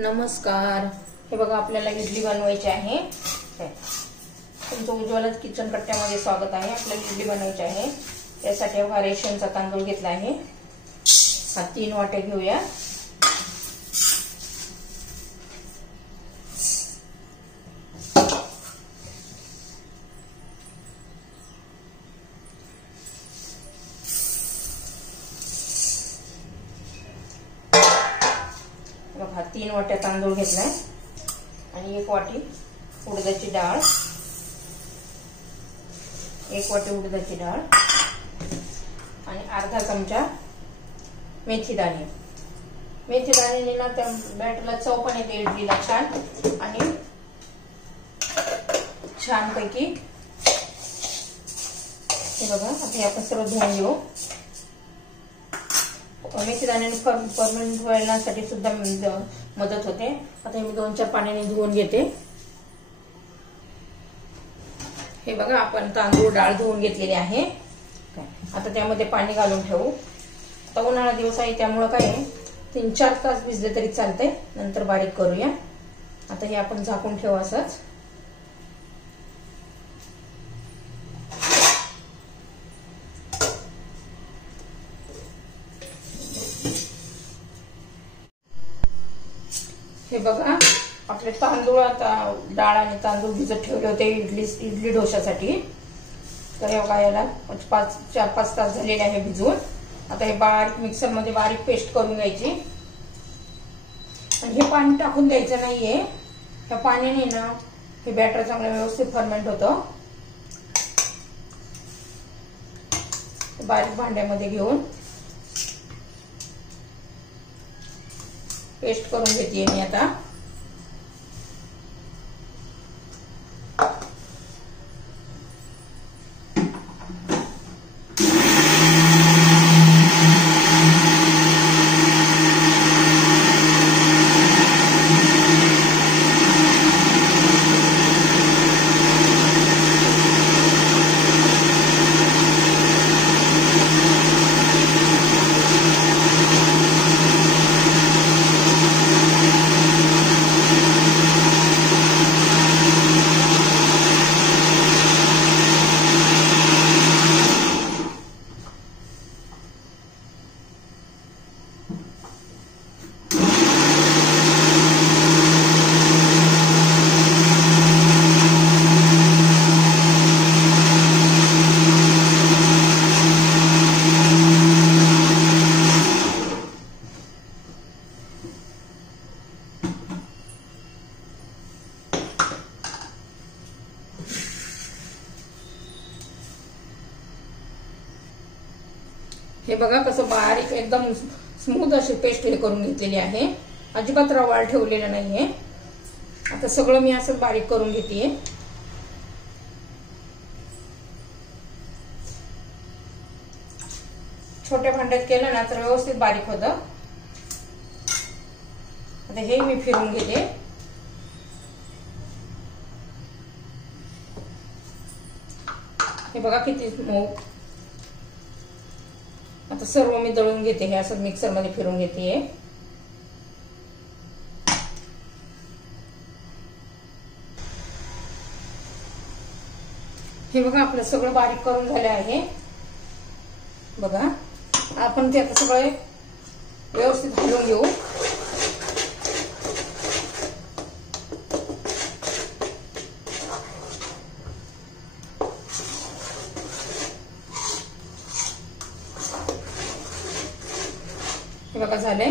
नमस्कार. हे बघा, आपल्याला इडली बनवायची आहे. तुमचं उज्ज्वल किचन कट्ट्यामध्ये स्वागत आहे. आपल्याला इडली बनवायची आहे. त्यासाठी हा रेशनचा तांदूळ घेतला आहे. हा 3 वाट्या घेऊया. हा 3 वाट्या तांदूळ घेतलाय आणि 1 वाटी उडदाची डाळ, 1 वाटी उडदाची डाळ आणि अर्धा चमचा मेथी दाणे. मेथी दाणे ना त्या बॅटरला चव पण येते इडलीला छान आणि छान पैकी. हे बघा, आता हे आपण सर्व धुवून घेऊ. मेथी दाण्याने फर्मेंट व्हायसाठी सुद्धा मदत होते. आता मी 2-4 पाण्याने धुवून घेते. हे बघा, आपण तांदूळ डाळ धुवून घेतलेली आहे. आता त्यामध्ये पाणी घालून ठेवू. आता उन्हाळा दिवस आहे त्यामुळे काय 3-4 तास भिजले तरी चालते. नंतर बारीक करूया. आता हे आपण झाकून ठेवू असंच. हे बघा, आपले तांदूळ आता डाळ आणि तांदूळ भिजत ठेवले होते इडली डोशासाठी. तर हे बघा, याला 4-5 तास झालेले आहे भिजवून. आता हे बारीक मिक्सर मध्ये बारीक पेस्ट करून घ्यायची. आणि हे पाणी टाकून द्यायचं नाहीये. ह्या पाण्याने ना हे बॅटर चांगलं व्यवस्थित फर्मेंट होतं. बारीक भांड्यामध्ये घेऊन पेस्ट करून घेते मी आता. हे बघा, कसं बारीक एकदम स्मूथ अशी पेस्ट हे करून घेतलेली आहे. अजिबात रवाळ ठेवलेला नाहीये. आता सगळं मी असं बारीक करून घेतेय. छोट्या भांड्यात केलं ना तर व्यवस्थित बारीक होतं. आता हे मी फिरून घेते. हे बघा किती मऊ. आता सर्व मी दळून घेते. हे असं मिक्सर मध्ये फिरून घेते. हे बघा, आपलं सगळं बारीक करून झालं आहे. बघा, आपण ते आता सगळे व्यवस्थित हलवून घेऊ. हे बघा, झाले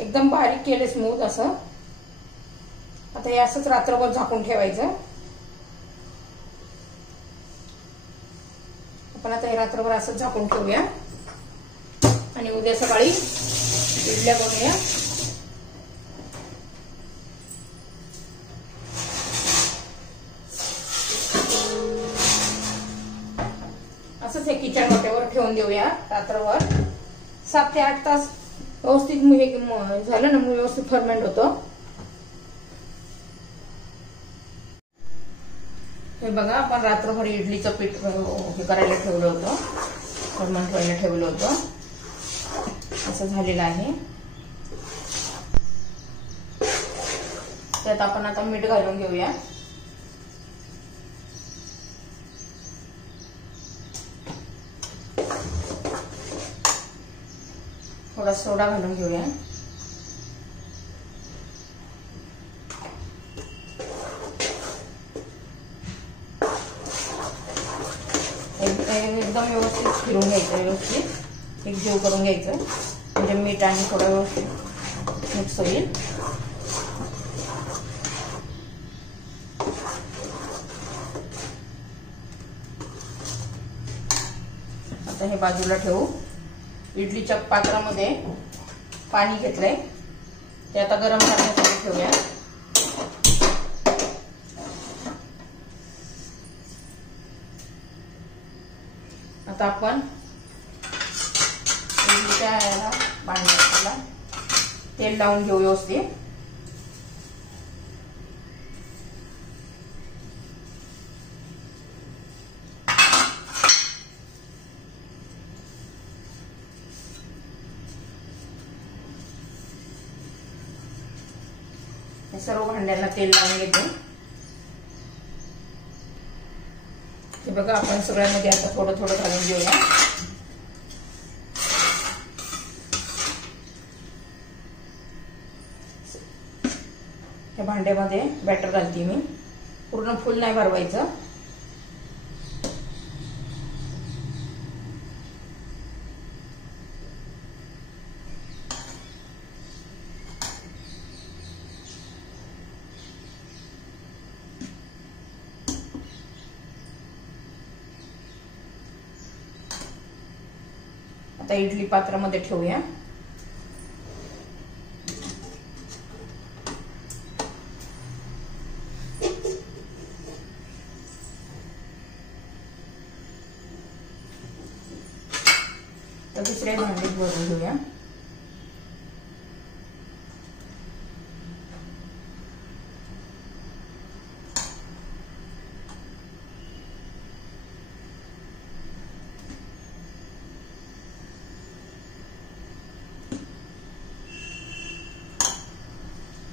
एकदम बारीक केले स्मूथ असं. आता हे असंच रात्रभर झाकून ठेवायचं. आपण आता हे रात्रभर असंच झाकून ठेवूया आणि उद्या सकाळी इडल्या बनवूया. असंच हे किचन वाट्यावर ठेवून देऊया रात्रभर. 7 ते 8 तास व्यवस्थित झालं ना, व्यवस्थित फर्मेंट होतं. हे बघा, आपण रात्रभर इडलीचं पीठ हे करायला ठेवलं होतं, फर्मेंट व्हायला ठेवलं होतं. असं झालेलं आहे. त्यात आपण आता मीठ घालून घेऊया. थोडा सोडा घालून घेऊया. एकदम व्यवस्थित फिरून घ्यायचं, व्यवस्थित एक जीव करून घ्यायचं, म्हणजे मीठ आणि थोडं व्यवस्थित मिक्स होईल. आता हे बाजूला ठेवू. इडलीच्या पात्रामध्ये पाणी घेतलंय, ते आता गरम करण्यासाठी ठेवूया. आता आपण इडलीच्या याला भांड्याला तेल लावून घेऊ व्यवस्थित. सर्व भांड्यांना तेल लावून घेतो. हे बघा, आपण सगळ्यामध्ये आता थोडं थोडं घालून घेऊया. या भांड्यामध्ये बॅटर घालते मी. पूर्ण फुल नाही भरवायचं. आता इडली पात्रामध्ये ठेवूया. तर दुसऱ्या भांड्यात भरून घेऊया.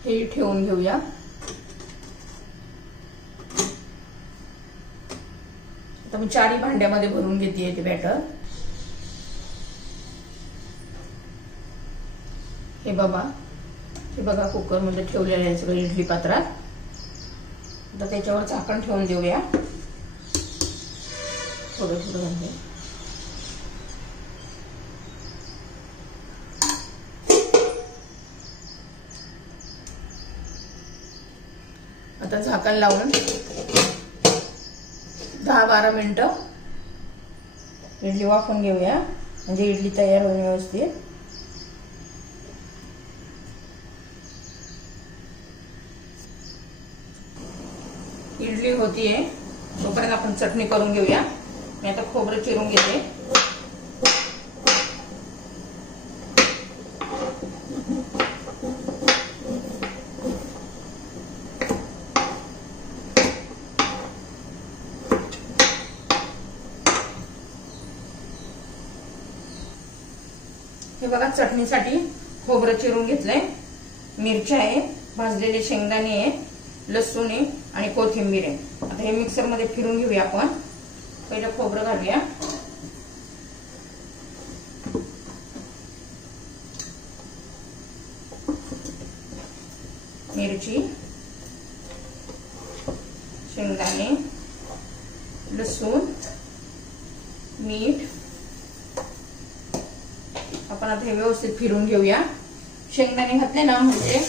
हे ठेवून घेऊया. आता मी 4 भांड्यामध्ये भरून घेते ते बॅटर. हे बघा कुकर मध्ये ठेवलेलं आहे सगळं इडली पात्रात. आता त्याच्यावर झाकण ठेवून देऊया. थोडं थोडं घालूया. आता झाकण लावून 10-12 मिनिटं इडली वाफवून घेऊया, म्हणजे इडली तयार होईल व्यवस्थित. इडली होतीये तोपर्यंत आपण चटणी करून घेऊया. मी आता खोबरं चिरून घेते. हे बघा, चटणीसाठी खोबरं चिरून घेतलंय, मिरच्या आहे, भाजलेले शेंगदाणे आहे, लसूण आहे आणि कोथिंबीर आहे. आता हे मिक्सर मध्ये फिरून घेऊया आपण. पहिलं खोबरं घालूया. मिरची, शेंगदाणे, लसूण, मीठ. आपण आता हे व्यवस्थित फिरून घेऊया. शेंगदाणे घातले ना म्हणजे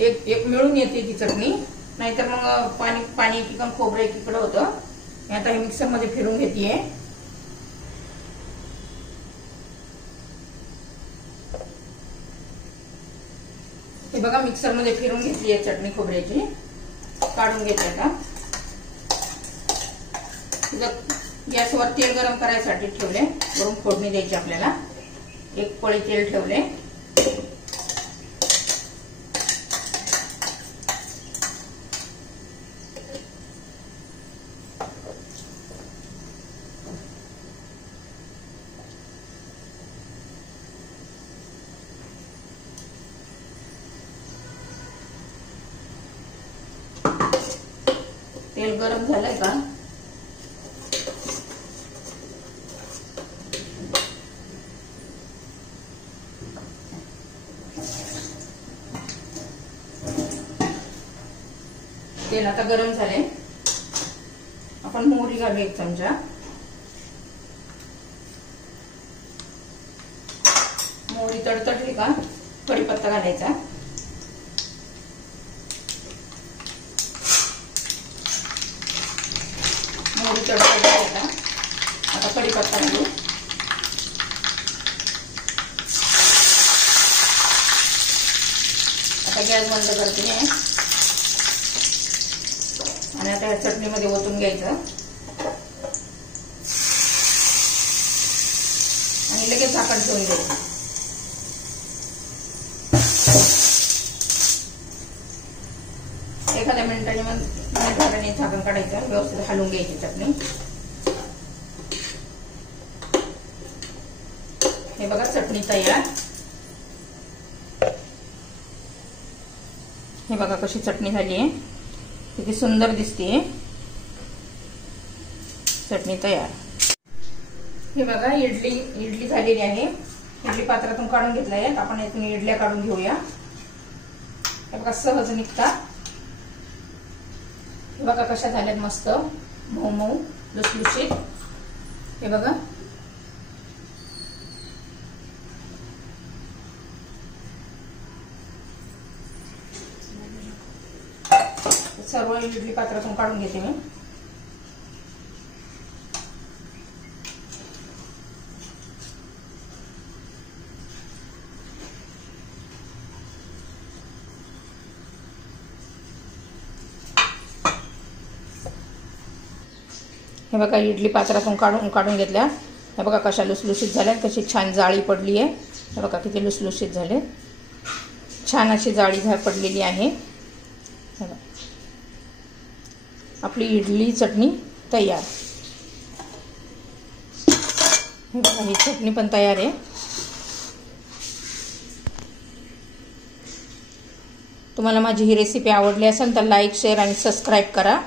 एक मिळून येते ती चटणी, नाहीतर मग पाणी एकीकडे खोबरं एकीकडे होतं. मी आता हे मिक्सर मध्ये फिरून घेतेय. हे बघा, मिक्सर मध्ये फिरून घेतली आहे चटणी खोबऱ्याची. काढून घेते का. गॅसवर तेल गरम करायसाठी ठेवले, वरून फोडणी द्यायची आपल्याला. 1 पळी तेल ठेवले. तेल गरम झालंय का? तेल आता गरम झाले. आपण मोहरी घालू 1 चमचा. मोहरी तडतडली का कढीपत्ता घालायचा. मोहरी तडतडली आता कढीपत्ता घालू. आता गॅस बंद करते आणि आता या चटणीमध्ये ओतून घ्यायचं आणि लगेच झाकण ठेवून घ्यायचं. एखाद्या मिनिटाने झाकण काढायचं. व्यवस्थित हलवून घ्यायची चटणी. हे बघा चटणी तयार. हे बघा कशी चटणी झाली आहे. किती सुंदर दिसते. चटणी तयार. हे बघा इडली झालेली आहे. इडली पात्रातून काढून घेतला आहे. आपण यातून इडल्या काढून घेऊया. हे बघा सहज निघतात. हे बघा कशा झाल्यात मस्त मऊ मऊ लुसलुशीत. हे बघा सर्व इडली पात्रातून काढून घेते मी. हे बघा इडली पात्रातून काढून घेतल्या. हे बघा कशा लुसलुशीत झाल्या. कशी छान जाळी पडली आहे. हे बघा किती लुसलुशीत झाले. छान अशी जाळी पडलेली आहे. आपली इडली चटणी तयार. हे बघा ही चटणी पण तयार आहे. तुम्हाला माझी ही रेसिपी आवडली असेल तर लाईक, शेअर आणि सबस्क्राईब करा.